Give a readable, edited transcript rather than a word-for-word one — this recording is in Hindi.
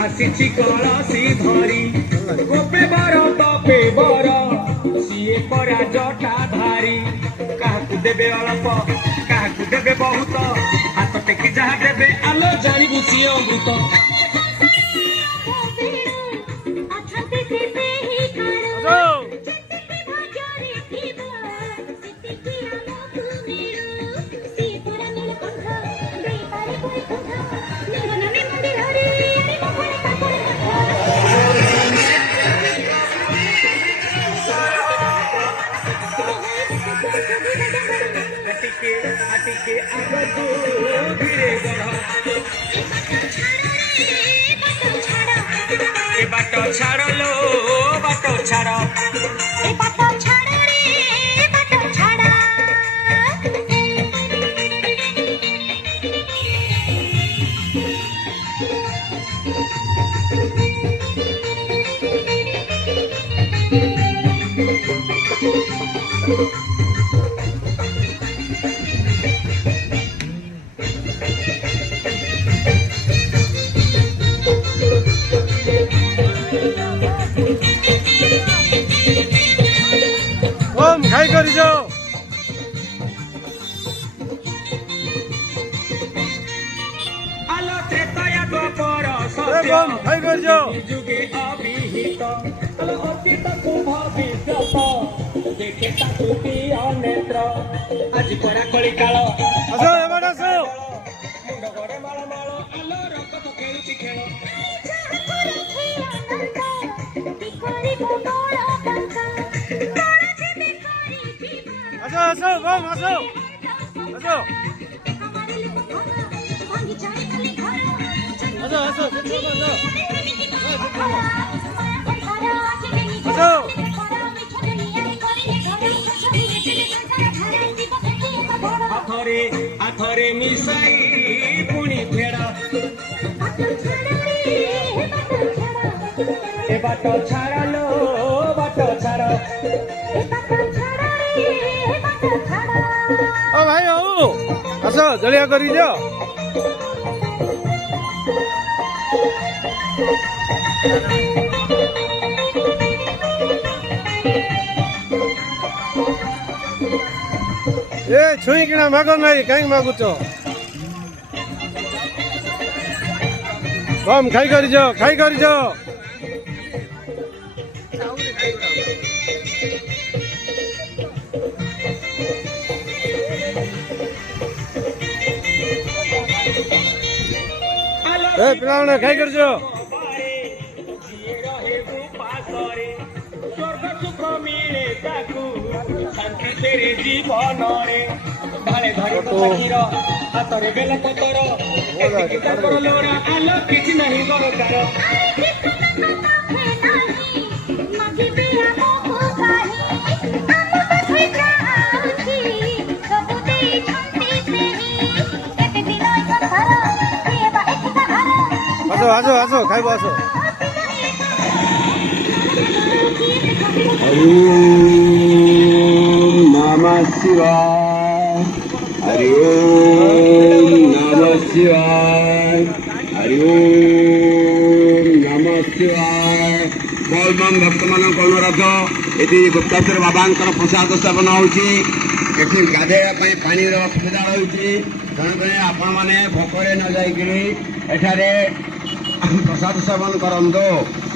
आसी कलसी धरी गोपे बर तपे बर सीए परा जटा धारी काहाकू देबे अल्प काहाकू देबे बहुत हाथ टेकी जहा देबे आलो जानिबु सीए अमृत आटिके आगो धीरे बढ़ ए बाटो छाड़ लो बाटो छाड़ ए बाटो छाड़ रे बाटो छाड़ ओम खाई करी जाओ आलो त्रेताया द्वापर ओम खाई करी जाओ जुगे अभिहित आलो अतीत को भविष्यत देखे ताकू पिया नेत्र आज परा कଳି काल आसो एबार आसो मुंड गरे माळ माळ आलो रक्त खेलुची खेळ आसो आसो ओम आसो आसो आसो आसो आसो आथरे आथरे मिसाई पुणी फेड़ा ए बाटो छाड़ा लो बाटो छाड़ ओ भाई ओ आसो जलिया करी जाओ ए छुई किना मागो नहीं कहीं मागुच कम खाई करी जाओ खाई करी जाओ ए पिलाने खाई करी जाओ स्वर्ग सुख मिले ताकू शांति तेरे जीवन रे ढाले धरे सखीर हातरे बेल पतर एतिकी ताकर लोरा आलो किछि नहीं दरकार आसो आसो आसो खाइब आसो हरि ओम नमः शिवाय हरि ओम नमः शिवाय हरि ओम नमः शिवाय बोलबम भक्त मान अनुरोध ये गुप्तेश्वर बाबा प्रसाद सेवन होती गाधेवा पानी असुविधा रही तेणुक आपण मैंने भोकरे न जाकि प्रसाद सेवन करूँ।